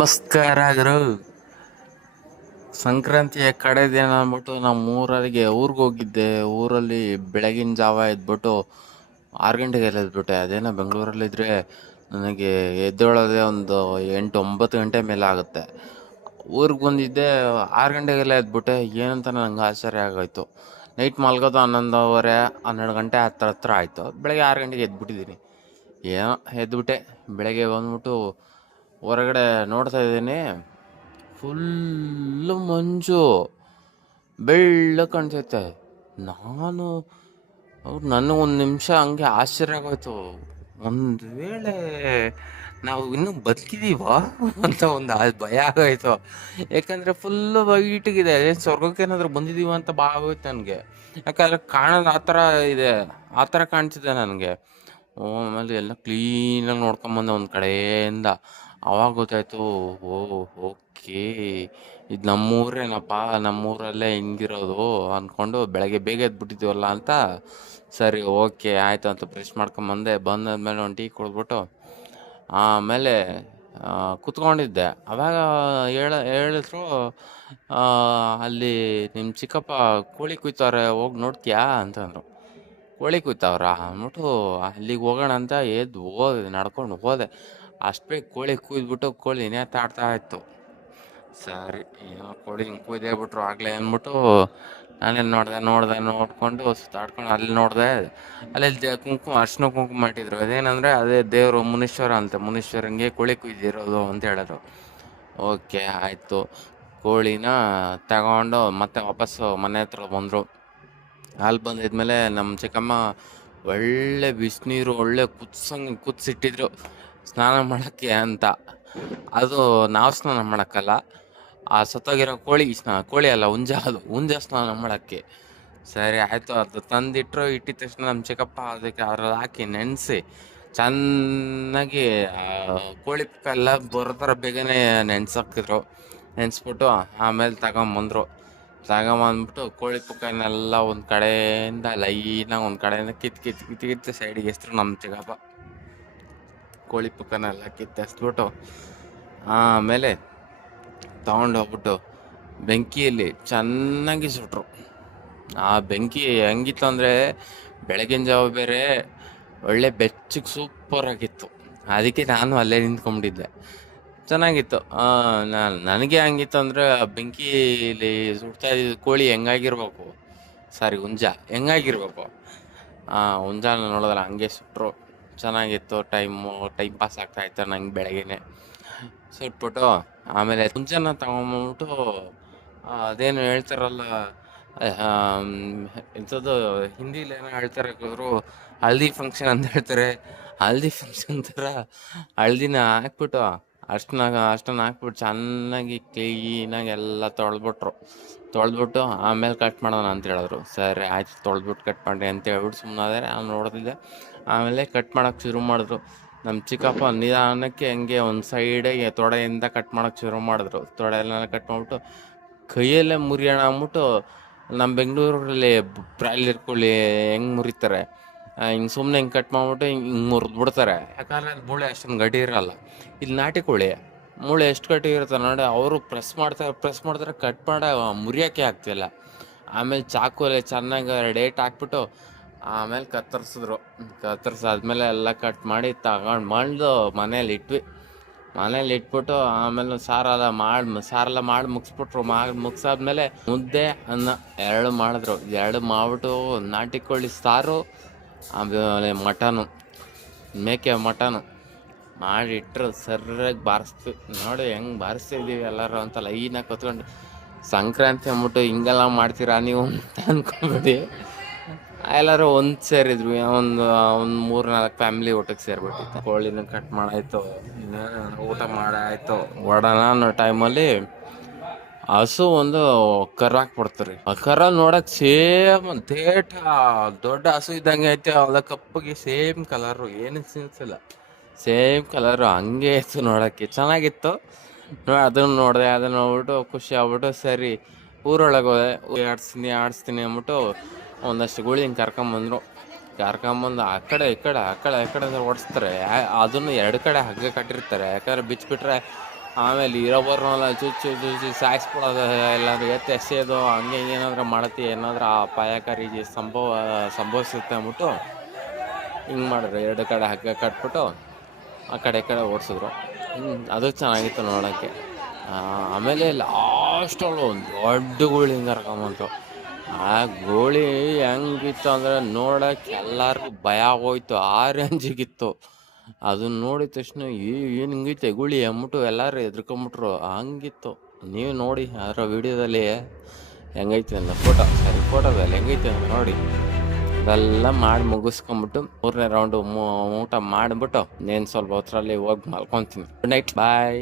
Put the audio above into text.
ನಮಸ್ಕಾರ ಗುರು. ಸಂಕ್ರಾಂತಿಯ ಕಡೆ ದಿನ ಅಂದ್ಬಿಟ್ಟು ನಮ್ಮ ಊರಿಗೆ ಹೋಗಿದ್ದೆ. ಊರಲ್ಲಿ ಬೆಳಗಿನ ಜಾವ ಎದ್ಬಿಟ್ಟು 6 ಗಂಟೆಗೆಲ್ಲ ಎದ್ಬಿಟ್ಟೆ. ಅದೇನೋ ಬೆಂಗಳೂರಲ್ಲಿದ್ದರೆ ನನಗೆ ಎದ್ದೇಳೋದೇ ಒಂದು 8-9 ಗಂಟೆ ಮೇಲೆ ಆಗುತ್ತೆ. ಊರಿಗೆ ಬಂದಿದ್ದೆ 6 ಗಂಟೆಗೆಲ್ಲ ಎದ್ಬಿಟ್ಟೆ. ಏನಂತ ನನಗೆ ಆಶ್ಚರ್ಯ ಆಗೋಯ್ತು. ನೈಟ್ ಮಲ್ಗೋದು 11:30 12 ಗಂಟೆ ಹತ್ರ ಆಯಿತು. ಬೆಳಗ್ಗೆ 6 ಗಂಟೆಗೆ ಎದ್ಬಿಟ್ಟಿದ್ದೀನಿ. ಏನೋ ಎದ್ಬಿಟ್ಟೆ. ಬೆಳಗ್ಗೆ ಬಂದ್ಬಿಟ್ಟು ಹೊರಗಡೆ ನೋಡ್ತಾ ಇದ್ದೀನಿ, ಫುಲ್ಲು ಮಂಜು, ಬೆಳ್ಳಗೆ ಕಾಣ್ತೈತೆ. ನಾನು ನನಗೆ ಒಂದು ನಿಮಿಷ ಹಂಗೆ ಆಶ್ಚರ್ಯ ಆಗೋಯ್ತು. ಒಂದು ವೇಳೆ ನಾವು ಇನ್ನೂ ಬದುಕಿದೀವಾ ಅಂತ ಒಂದು ಭಯ ಆಗೋಯ್ತು. ಯಾಕಂದರೆ ಫುಲ್ಲು ವೈಟಿಗಿದೆ. ಸ್ವರ್ಗಕ್ಕೆ ಏನಾದರೂ ಬಂದಿದ್ದೀವ ಅಂತ ಆಗೋಯ್ತು ನನಗೆ. ಯಾಕಂದರೆ ಕಾಣೋದು ಆ ಥರ ಇದೆ, ಆ ಥರ ಕಾಣ್ತಿದೆ ನನಗೆ. ಆಮೇಲೆ ಎಲ್ಲ ಕ್ಲೀನಾಗಿ ನೋಡ್ಕೊಂಬಂದೆ ಒಂದು ಕಡೆಯಿಂದ. ಆವಾಗ ಗೊತ್ತಾಯ್ತು, ಓಕೆ, ಇದು ನಮ್ಮೂರೇನಪ್ಪ, ನಮ್ಮೂರಲ್ಲೇ ಹಿಂಗಿರೋದು ಅಂದ್ಕೊಂಡು ಬೆಳಗ್ಗೆ ಬೇಗ ಎದ್ಬಿಟ್ಟಿದ್ದೀವಲ್ಲ ಅಂತ. ಸರಿ, ಓಕೆ ಆಯಿತು ಅಂತ ಬ್ರಷ್ ಮಾಡ್ಕೊಂಬಂದೆ. ಬಂದಾದ್ಮೇಲೆ ಒಂದು ಟೀ ಕುಡಿದ್ಬಿಟ್ಟು ಆಮೇಲೆ ಕುತ್ಕೊಂಡಿದ್ದೆ. ಆವಾಗ ಹೇಳಿದ್ರು, ಅಲ್ಲಿ ನಿಮ್ಮ ಚಿಕ್ಕಪ್ಪ ಕೋಳಿ ಕುಯ್ತವ್ರೆ, ಹೋಗಿ ನೋಡ್ತೀಯಾ ಅಂತಂದರು. ಕೋಳಿ ಕುಯ್ತವ್ರ ಅಂದ್ಬಿಟ್ಟು ಅಲ್ಲಿಗೆ ಹೋಗೋಣ ಅಂತ ಹೋದೆ, ನಡ್ಕೊಂಡು ಹೋದೆ. ಅಷ್ಟು ಬೇಗ ಕೋಳಿ ಕುಯ್ದ್ಬಿಟ್ಟು ಕೋಳಿ ನೇತಾಡ್ತಾ ಇತ್ತು. ಸರಿ, ಏನೋ ಕೋಳಿ ಹಿಂಗೆ ಕುಯ್ದೇ ಬಿಟ್ರು ಆಗಲೇ ಅಂದ್ಬಿಟ್ಟು ನಾನೇನು ನೋಡ್ಕೊಂಡು ಸುತ್ತಾಡ್ಕೊಂಡು ಅಲ್ಲಿ ನೋಡಿದೆ. ಅಲ್ಲಿ ಅರ್ಶಿನ ಕುಂಕುಮ ಇಟ್ಟಿದ್ರು. ಅದೇನಂದರೆ ಅದೇ ದೇವರು ಮುನೀಶ್ವರ ಅಂತೆ, ಮುನೀಶ್ವರಂಗೆ ಕೋಳಿ ಕುಯ್ದಿರೋದು ಅಂತ ಹೇಳಿದ್ರು. ಓಕೆ ಆಯಿತು. ಕೋಳಿನ ತಗೊಂಡು ಮತ್ತೆ ವಾಪಸ್ಸು ಮನೆ ಹತ್ರ ಬಂದರು. ಅಲ್ಲಿ ಬಂದಿದ್ಮೇಲೆ ನಮ್ಮ ಚಿಕ್ಕಮ್ಮ ಒಳ್ಳೆ ಬಿಸಿನೀರು ಒಳ್ಳೆ ಕುದಿಸಿಟ್ಟಿದ್ರು ಸ್ನಾನ ಮಾಡೋಕ್ಕೆ ಅಂತ. ಅದು ನಾವು ಸ್ನಾನ ಮಾಡೋಕ್ಕಲ್ಲ, ಆ ಸತ್ತೋಗಿರೋ ಕೋಳಿ ಅಲ್ಲ, ಹುಂಜ ಸ್ನಾನ ಮಾಡೋಕ್ಕೆ. ಸರಿ ಆಯಿತು, ಅದು ತಂದಿಟ್ಟರು. ಇಟ್ಟಿದ ತಕ್ಷಣ ನಮ್ಮ ಚಿಕ್ಕಪ್ಪ ಅದಕ್ಕೆ ಅದ್ರಲ್ಲಿ ಹಾಕಿ ನೆನೆಸಿ ಚೆನ್ನಾಗಿ ಕೋಳಿ ಪುಕ್ಕ ಎಲ್ಲ ಬರೋ ಬೇಗನೆ ನೆನೆಸಾಕಿದ್ರು. ನೆನೆಸ್ಬಿಟ್ಟು ಆಮೇಲೆ ತಗೊಂಬಂದರು. ಕೋಳಿ ಪುಕ್ಕನೆಲ್ಲ ಒಂದು ಕಡೆಯಿಂದ ಲೈನಾಗಿ ಒಂದು ಕಡೆಯಿಂದ ಕಿತ್ತು ಸೈಡಿಗೆ ಎಸ್ತರು ನಮ್ಮ ಚಿಕ್ಕಪ್ಪ. ಕೋಳಿ ಪುಕ್ಕನೆಲ್ಲ ಕಿತ್ತೆಸ್ಬಿಟ್ಟು ಆಮೇಲೆ ತೊಗೊಂಡೋಗ್ಬಿಟ್ಟು ಬೆಂಕಿಯಲ್ಲಿ ಚೆನ್ನಾಗಿ ಸುಟ್ರು. ಆ ಬೆಂಕಿ ಹೆಂಗಿತ್ತು ಅಂದರೆ ಬೆಳಗಿನ ಜಾವ ಬೇರೆ, ಒಳ್ಳೆ ಬೆಚ್ಚಗೆ ಸೂಪರಾಗಿತ್ತು. ಅದಕ್ಕೆ ನಾನು ಅಲ್ಲೇ ನಿಂತ್ಕೊಂಡ್ಬಿಟ್ಟಿದ್ದೆ. ಚೆನ್ನಾಗಿತ್ತು. ನನಗೆ ಹಂಗಿತ್ತು ಅಂದರೆ ಬೆಂಕಿಲಿ ಸುಡ್ತಾ ಇದ್ದಿದ್ದು ಕೋಳಿ ಹೆಂಗಾಗಿರ್ಬೇಕು, ಹುಂಜ ಹೆಂಗಾಗಿರ್ಬೇಕು, ಹುಂಜಾನ ನೋಡಿದ್ರೆ ಹಂಗೆ ಸುಟ್ಟರು. ಚೆನ್ನಾಗಿತ್ತು. ಟೈಮ್ ಪಾಸ್ ಆಗ್ತಾಯಿತ್ತು ನಂಗೆ ಬೆಳಗ್ಗೆನೆ. ಸುಟ್ಬಿಟ್ಟು ಆಮೇಲೆ ಹುಂಜನ ತಗೊಂಬಂದ್ಬಿಟ್ಟು ಅದೇನು ಹೇಳ್ತಾರಲ್ಲ, ಎಂಥದ್ದು ಹಿಂದಿಲಿ ಏನೋ ಹೇಳ್ತಾರೆ ಅವರು, ಹಲ್ದಿ ಫಂಕ್ಷನ್ ಅಂತ ಹೇಳ್ತಾರೆ. ಹಲ್ದಿ ಫಂಕ್ಷನ್ ಥರ ಹಳ್ದಿನ ಹಾಕ್ಬಿಟ್ಟು ಅಷ್ಟನ್ನು ಹಾಕ್ಬಿಟ್ಟು ಚೆನ್ನಾಗಿ ಕ್ಲೀನಾಗಿ ಎಲ್ಲ ತೊಳೆದ್ಬಿಟ್ಟು ಆಮೇಲೆ ಕಟ್ ಮಾಡೋಣ ಅಂತ ಹೇಳಿದ್ರು. ಸರಿ ಆಯ್ತು, ತೊಳೆದ್ಬಿಟ್ಟು ಕಟ್ ಮಾಡಿ ಅಂತ ಹೇಳ್ಬಿಟ್ಟು ಸುಮ್ಮನಾದರೆ ನಾನು ನೋಡ್ತಿದ್ದೆ. ಆಮೇಲೆ ಕಟ್ ಮಾಡೋಕ್ಕೆ ಶುರು ಮಾಡಿದ್ರು. ನಮ್ಮ ಚಿಕ್ಕಪ್ಪ ನಿಧಾನಕ್ಕೆ ಹಂಗೆ ಒಂದು ಸೈಡಿಗೆ ತೊಡೆಯಿಂದ ಕಟ್ ಮಾಡೋಕ್ಕೆ ಶುರು ಮಾಡಿದ್ರು. ತೊಡೆಯೆಲ್ಲ ಕಟ್ ಮಾಡಿಬಿಟ್ಟು ಕೈಯಲ್ಲೇ ಮುರಿಯೋಣ ಅಂದ್ಬಿಟ್ಟು, ನಮ್ಮ ಬೆಂಗಳೂರಲ್ಲಿ ಬ್ರಾಯ್ಲರ್ ಕೋಳಿ ಹೆಂಗೆ ಮುರಿತಾರೆ, ಹಿಂಗೆ ಸುಮ್ಮನೆ ಹಿಂಗೆ ಕಟ್ ಮಾಡಿಬಿಟ್ಟು ಹಿಂಗೆ ಮುರಿದ್ಬಿಡ್ತಾರೆ. ಯಾಕಂದರೆ ಅದು ಮೂಳೆ ಅಷ್ಟೊಂದು ಗಟ್ಟಿ ಇರೋಲ್ಲ. ಇಲ್ಲಿ ನಾಟಿ ಕೋಳಿ ಮೂಳೆ ಎಷ್ಟು ಗಟ್ಟಿ ಇರುತ್ತೆ ನೋಡಿ. ಅವರು ಪ್ರೆಸ್ ಮಾಡ್ತಾರೆ, ಕಟ್ ಮಾಡಿ ಮುರಿಯೋಕ್ಕೆ ಆಗ್ತಿಲ್ಲ. ಆಮೇಲೆ ಚಾಕುವಲ್ಲಿ ಚೆನ್ನಾಗಿ ಡೇಟ್ ಹಾಕ್ಬಿಟ್ಟು ಆಮೇಲೆ ಕತ್ತರಿಸಾದ್ಮೇಲೆ ಎಲ್ಲ ಕಟ್ ಮಾಡಿ ತಗೊಂಡು ಮನೇಲಿ ಇಟ್ಬಿಟ್ಟು ಆಮೇಲೆ ಸಾರೆಲ್ಲ ಮಾಡಿ ಮುಗಿಸ್ಬಿಟ್ರು. ಮುಗಿಸಾದ್ಮೇಲೆ ಮುದ್ದೆ ಅನ್ನ 2 ಮಾಡಿದ್ರು. 2 ಮಾಡಿಬಿಟ್ಟು ನಾಟಿ ಕೋಳಿ ಸಾರು, ಆಮೇಲೆ ಮೇಕೆ ಮಟನು ಮಾಡಿಟ್ರು. ಸರಿಯಾಗಿ ಬಾರಿಸ್ತು. ನೋಡಿ ಹೆಂಗೆ ಬಾರಿಸ್ತಿದ್ದೀವಿ ಎಲ್ಲರೂ ಅಂತ ಲೈನಾಗಿ ಕೂತ್ಕೊಂಡು. ಸಂಕ್ರಾಂತಿ ಅಂದ್ಬಿಟ್ಟು ಹಿಂಗೆಲ್ಲ ಮಾಡ್ತೀರಾ ನೀವು ಅಂತ ಅಂದ್ಕೊಂಬಿಟ್ಟು ಎಲ್ಲರೂ ಒಂದು ಸೇರಿದ್ವಿ. ಒಂದು 3-4 ಫ್ಯಾಮಿಲಿ ಒಟ್ಟಿಗೆ ಸೇರಿಬಿಟ್ಟಿತ್ತು. ಕೋಳಿನ ಕಟ್ ಮಾಡಾಯಿತು, ಊಟ ಮಾಡಾಯಿತು. ಒಡನ ಅನ್ನೋ ಟೈಮಲ್ಲಿ ಹಸು ಒಂದು ಕರು ಹಾಕ್ಬಿಡ್ತಾರೆ. ಆ ಕರ ನೋಡಕ್ಕೆ ಸೇಮ್ ದೊಡ್ಡ ಹಸು ಇದ್ದಂಗೆ ಐತೆ. ಅದ ಕಪ್ಪಗೆ ಸೇಮ್ ಕಲರು, ಏನು ಸಿನ್ಸಿಲ್ಲ, ಸೇಮ್ ಕಲರು ಹಂಗೆ ಇತ್ತು. ನೋಡೋಕ್ಕೆ ಚೆನ್ನಾಗಿತ್ತು. ಅದನ್ನು ನೋಡ್ಬಿಟ್ಟು ಖುಷಿ ಆಗ್ಬಿಟ್ಟು ಸರಿ ಊರೊಳಗೆ ಹೋದೆ. ಆಡಿಸ್ತೀನಿ ಅಂದ್ಬಿಟ್ಟು ಒಂದಷ್ಟು ಗೂಳಿನ ಕರ್ಕೊಂಬಂದು ಆ ಕಡೆ ಈ ಕಡೆ ಅಂದ್ರೆ ಓಡಿಸ್ತಾರೆ. ಅದನ್ನು 2 ಕಡೆ ಹಗ್ಗ ಕಟ್ಟಿರ್ತಾರೆ. ಯಾಕಂದರೆ ಬಿಚ್ಚಿಬಿಟ್ರೆ ಆಮೇಲೆ ಇರೋಬರ್ನೆಲ್ಲ ಚುಚ್ಚಿ ಚುಚ್ಚಿ ಸಾಯಿಸ್ಬಿಡೋದು, ಎಲ್ಲಾದ್ರೂ ಎತ್ತಿ ಎಸೆಯೋದು, ಹಂಗೆ ಹಿಂಗೆ ಏನಾದರೂ ಮಾಡತ್ತಿ, ಏನಾದರೂ ಅಪಾಯಕಾರಿ ಸಂಭವಿಸುತ್ತೆ ಅಂದ್ಬಿಟ್ಟು ಹಿಂಗೆ ಮಾಡಿದ್ರು. 2 ಕಡೆ ಹಗ್ಗ ಕಟ್ಬಿಟ್ಟು ಆ ಕಡೆ ಈ ಕಡೆ ಓಡಿಸಿದ್ರು. ಅದು ಚೆನ್ನಾಗಿತ್ತು ನೋಡೋಕ್ಕೆ. ಆಮೇಲೆ ಲಾಸ್ಟಲ್ಲಿ ಒಂದು ದೊಡ್ಡ ಗೂಳಿ ಹಿಂಗೆ ಹರ್ಕೊಂಬಂತು. ಆ ಗೋಳಿ ಹೆಂಗಿತ್ತು ಅಂದರೆ ನೋಡೋಕೆ ಎಲ್ಲರಿಗೂ ಭಯ ಆಗೋಯ್ತು, ಆ ರೇಂಜಿಗಿತ್ತು. ಅದನ್ನ ನೋಡಿದ ತಕ್ಷಣ ಏನು ಹಿಂಗೈತೆ ಗುಳಿ ಅಂದ್ಬಿಟ್ಟು ಎಲ್ಲರೂ ಹೆದ್ರ್ಕೊಂಬಿಟ್ರು, ಹಂಗಿತ್ತು. ನೀವು ನೋಡಿ ಅದರ ವಿಡಿಯೋದಲ್ಲಿ ಹೆಂಗೈತೆ ಅಂತ, ಫೋಟೋದಲ್ಲಿ ಹೆಂಗೈತೆ ಅಂತ ನೋಡಿ. ಅದೆಲ್ಲ ಮಾಡಿ ಮುಗಿಸ್ಕೊಂಬಿಟ್ಟು 3ನೇ ರೌಂಡು ಊಟ ಮಾಡಿಬಿಟ್ಟು నేను ಸ್ವಲ್ಪ ಹೊತ್ತರಲ್ಲಿ ಹೋಗಿ ಮಲ್ಕೊತೀನಿ. ಗುಡ್ ನೈಟ್, ಬಾಯ್.